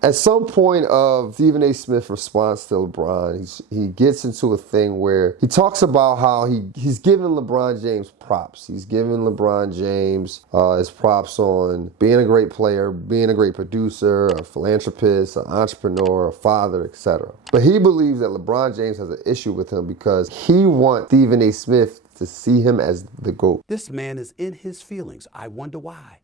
At some point of Stephen A. Smith's response to LeBron, he gets into a thing where he talks about how he's giving LeBron James props. He's giving LeBron James his props on being a great player, being a great producer, a philanthropist, an entrepreneur, a father, etc. But he believes that LeBron James has an issue with him because he wants Stephen A. Smith to see him as the GOAT. This man is in his feelings. I wonder why.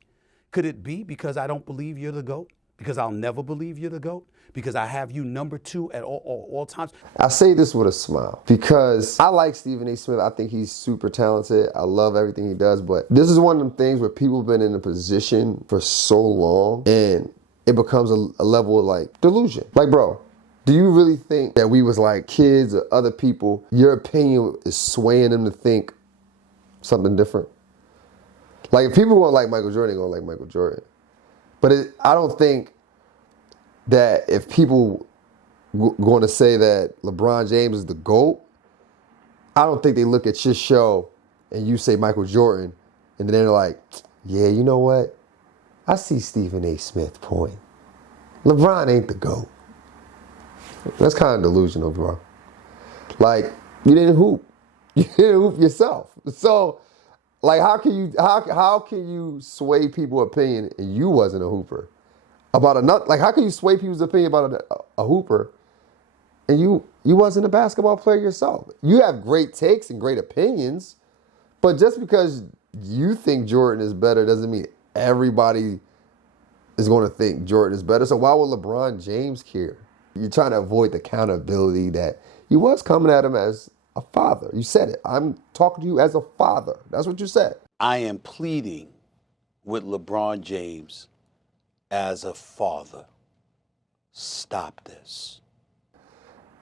Could it be because I don't believe you're the GOAT? Because I'll never believe you're the GOAT? Because I have you number 2 at all times? I say this with a smile because I like Stephen A. Smith. I think he's super talented. I love everything he does. But this is one of them things where people have been in a position for so long and it becomes a level of like delusion. Like, bro, do you really think that we was like kids or other people, your opinion is swaying them to think something different? Like, if people want to like Michael Jordan, they're going to like Michael Jordan. But I don't think that if people going to say that LeBron James is the GOAT, I don't think they look at your show and you say Michael Jordan, and then they're like, yeah, you know what? I see Stephen A. Smith point. LeBron ain't the GOAT. That's kind of delusional, bro. Like, you didn't hoop. You didn't hoop yourself. So, like, how can you sway people's opinion and you wasn't a hooper? About another, like, how can you sway people's opinion about a hooper and you wasn't a basketball player yourself? You have great takes and great opinions, but just because you think Jordan is better doesn't mean everybody is going to think Jordan is better. So why would LeBron James care? You're trying to avoid the accountability that you was coming at him as a father. You said it. I'm talking to you as a father. That's what you said. I am pleading with LeBron James as a father. Stop this.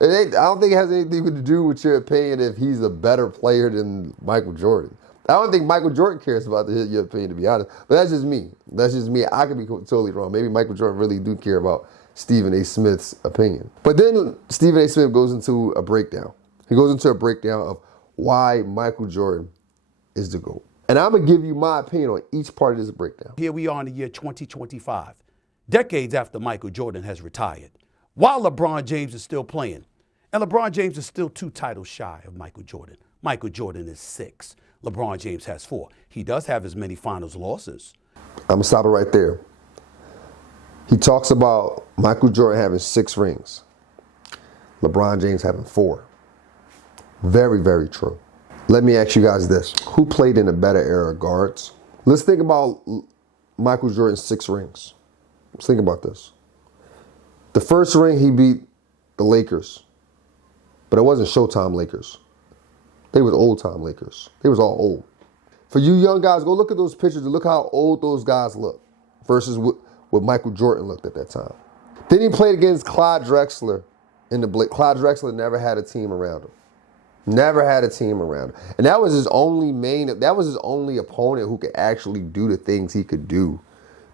I don't think it has anything to do with your opinion if he's a better player than Michael Jordan. I don't think Michael Jordan cares about your opinion, to be honest. But that's just me. That's just me. I could be totally wrong. Maybe Michael Jordan really do care about Stephen A. Smith's opinion. But then Stephen A. Smith goes into a breakdown. He goes into a breakdown of why Michael Jordan is the GOAT. And I'm going to give you my opinion on each part of this breakdown. Here we are in the year 2025, decades after Michael Jordan has retired, while LeBron James is still playing. And LeBron James is still 2 titles shy of Michael Jordan. Michael Jordan is 6. LeBron James has 4. He does have as many finals losses. I'm going to stop it right there. He talks about Michael Jordan having 6 rings. LeBron James having 4. Very, very true. Let me ask you guys this. Who played in a better era of guards? Let's think about Michael Jordan's 6 rings. Let's think about this. The first ring, he beat the Lakers. But it wasn't Showtime Lakers. They was old-time Lakers. They was all old. For you young guys, go look at those pictures and look how old those guys look versus what Michael Jordan looked at that time. Then he played against Clyde Drexler in the Blitz. Clyde Drexler never had a team around him. Never had a team around him. And that was his only opponent who could actually do the things he could do.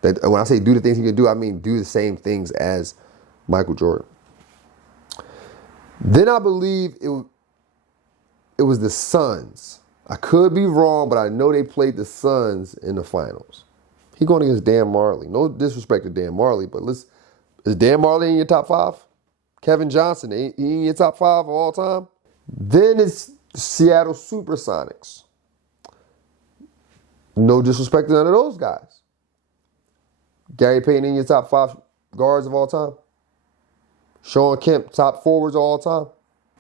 That when I say do the things he could do, I mean do the same things as Michael Jordan. Then I believe it was the Suns. I could be wrong, but I know they played the Suns in the finals. He going against Dan Marley. No disrespect to Dan Marley, but is Dan Marley in your top 5? Kevin Johnson, he in your top 5 of all time? Then it's Seattle Supersonics. No disrespect to none of those guys. Gary Payton in your top 5 guards of all time? Sean Kemp, top forwards of all time?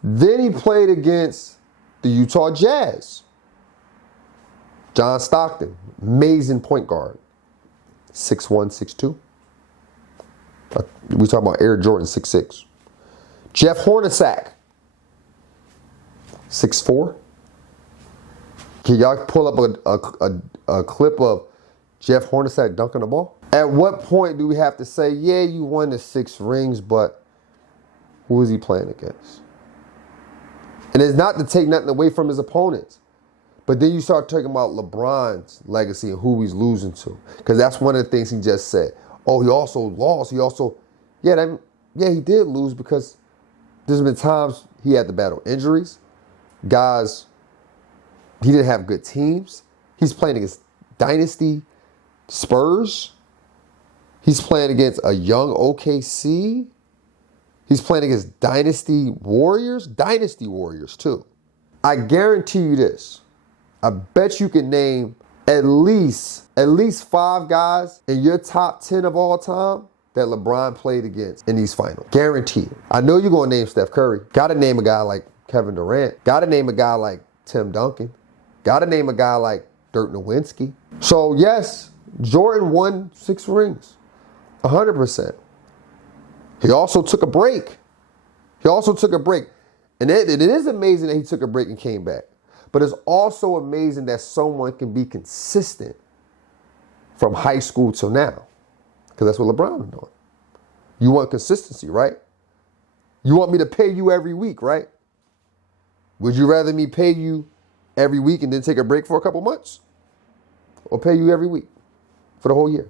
Then he played against the Utah Jazz. John Stockton, amazing point guard. 6'1", 6'2". We talking about Air Jordan, 6'6". Jeff Hornacek, 6'4". Can y'all pull up a clip of Jeff Hornacek dunking the ball? At what point do we have to say, yeah, you won the 6 rings, but who is he playing against? And it's not to take nothing away from his opponents. But then you start talking about LeBron's legacy and who he's losing to. Because that's one of the things he just said. Oh, he also lost. He did lose because there's been times he had to battle injuries. Guys, he didn't have good teams. He's playing against Dynasty Spurs. He's playing against a young OKC. He's playing against dynasty warriors too. I guarantee you this. I bet you can name at least 5 guys in your top 10 of all time that LeBron played against in these finals. Guaranteed. I know you're going to name Steph Curry. Got to name a guy like Kevin Durant. Got to name a guy like Tim Duncan. Got to name a guy like Dirk Nowitzki. So yes, Jordan won 6 rings. 100%. He also took a break. And it is amazing that he took a break and came back. But it's also amazing that someone can be consistent from high school till now. Because that's what LeBron is doing. You want consistency, right? You want me to pay you every week, right? Would you rather me pay you every week and then take a break for a couple months? Or pay you every week for the whole year?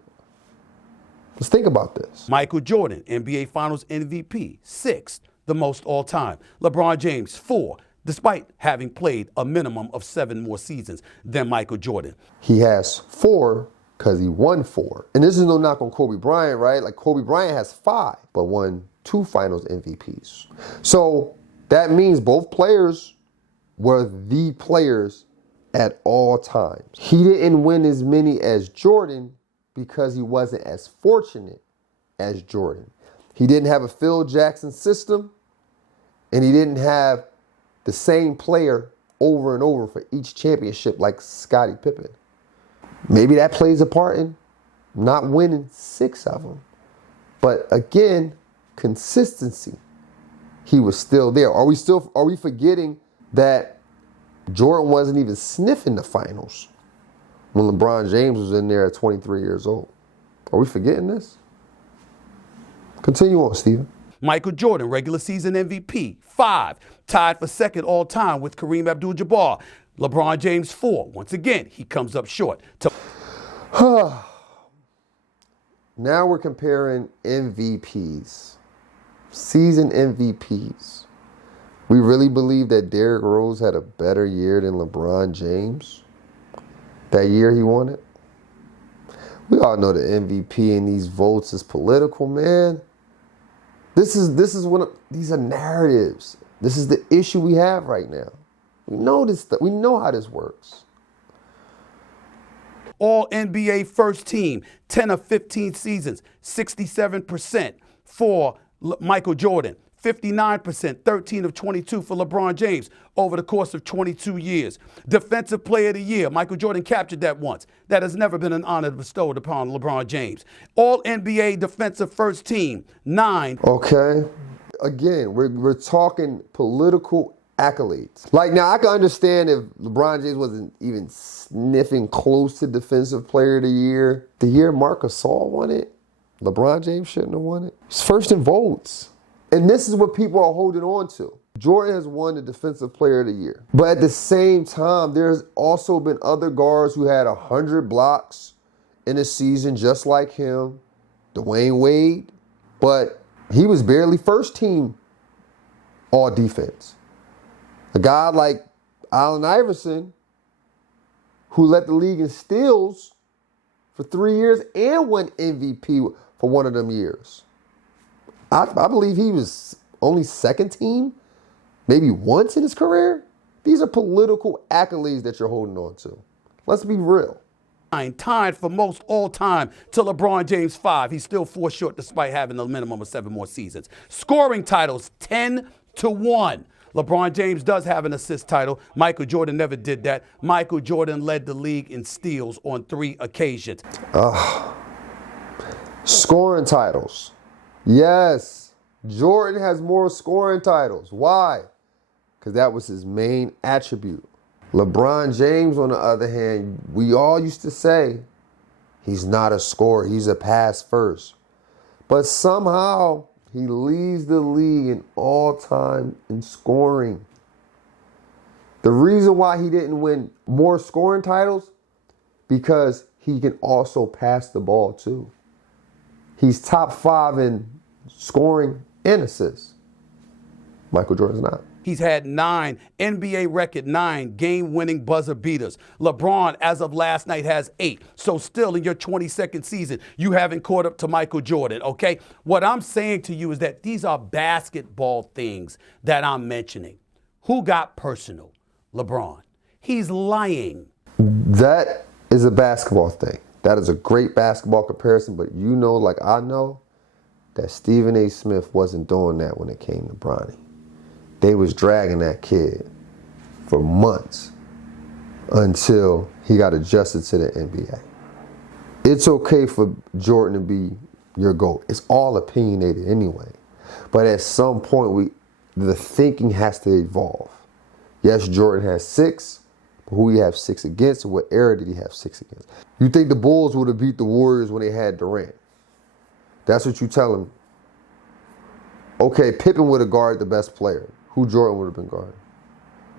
Let's think about this. Michael Jordan, NBA Finals MVP, 6th, the most all time. LeBron James, 4, despite having played a minimum of 7 more seasons than Michael Jordan. He has 4 because he won 4. And this is no knock on Kobe Bryant, right? Like Kobe Bryant has 5, but won 2 Finals MVPs. So that means both players were the players at all times. He didn't win as many as Jordan because he wasn't as fortunate as Jordan. He didn't have a Phil Jackson system, and he didn't have the same player over and over for each championship like Scottie Pippen. Maybe that plays a part in not winning 6 of them. But again, consistency. He was still there. Are we forgetting that Jordan wasn't even sniffing the finals when LeBron James was in there at 23 years old? Are we forgetting this? Continue on, Steven. Michael Jordan, regular season MVP, 5, tied for 2nd all time with Kareem Abdul-Jabbar. LeBron James, 4. Once again, he comes up short. Now we're comparing MVPs, season MVPs. We really believe that Derrick Rose had a better year than LeBron James that year he won it? We all know the MVP and these votes is political, man. This is one of these are narratives. This is the issue we have right now. We know this. We know how this works. All NBA first team, 10 of 15 seasons, 67% for Michael Jordan, 59%, 13 of 22 for LeBron James over the course of 22 years. Defensive Player of the Year, Michael Jordan captured that once. That has never been an honor bestowed upon LeBron James. All NBA defensive first team, 9. Okay. Again, we're talking political accolades. Like, now I can understand if LeBron James wasn't even sniffing close to Defensive Player of the Year. The year Marc Gasol won it, LeBron James shouldn't have won it. He's first in votes. And this is what people are holding on to. Jordan has won the Defensive Player of the Year. But at the same time, there's also been other guards who had 100 blocks in a season just like him. Dwayne Wade. But he was barely first team all defense. A guy like Allen Iverson, who led the league in steals for 3 years and won MVP for one of them years. I believe he was only second team, maybe once in his career. These are political accolades that you're holding on to. Let's be real. Tied for most all time to LeBron James, 5. He's still 4 short despite having a minimum of 7 more seasons. Scoring titles, 10-1. LeBron James does have an assist title. Michael Jordan never did that. Michael Jordan led the league in steals on 3 occasions. Scoring titles. Yes, Jordan has more scoring titles. Why? Because that was his main attribute. LeBron James, on the other hand, we all used to say he's not a scorer. He's a pass first. But somehow he leads the league in all time in scoring. The reason why he didn't win more scoring titles, because he can also pass the ball too. He's top 5 in scoring and assists. Michael Jordan's not. He's had 9 NBA record, 9 game-winning buzzer beaters. LeBron, as of last night, has 8. So still in your 22nd season, you haven't caught up to Michael Jordan, okay? What I'm saying to you is that these are basketball things that I'm mentioning. Who got personal? LeBron. He's lying. That is a basketball thing. That is a great basketball comparison, but you know, like I know, that Stephen A. Smith wasn't doing that when it came to Bronny. They was dragging that kid for months until he got adjusted to the NBA. It's okay for Jordan to be your GOAT. It's all opinionated anyway. But at some point, the thinking has to evolve. Yes, Jordan has 6, but who he have 6 against, and what era did he have 6 against? You think the Bulls would have beat the Warriors when they had Durant? That's what you tell him. Okay, Pippen would have guarded the best player. Who Jordan would have been guarding?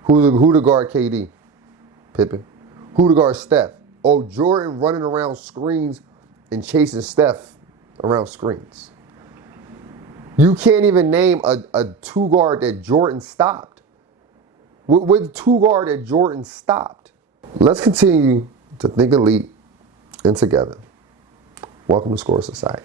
Who to guard KD? Pippen. Who to guard Steph? Oh, Jordan running around screens and chasing Steph around screens. You can't even name a 2-guard that Jordan stopped. With 2-guard that Jordan stopped. Let's continue to think elite and together. Welcome to Score Society.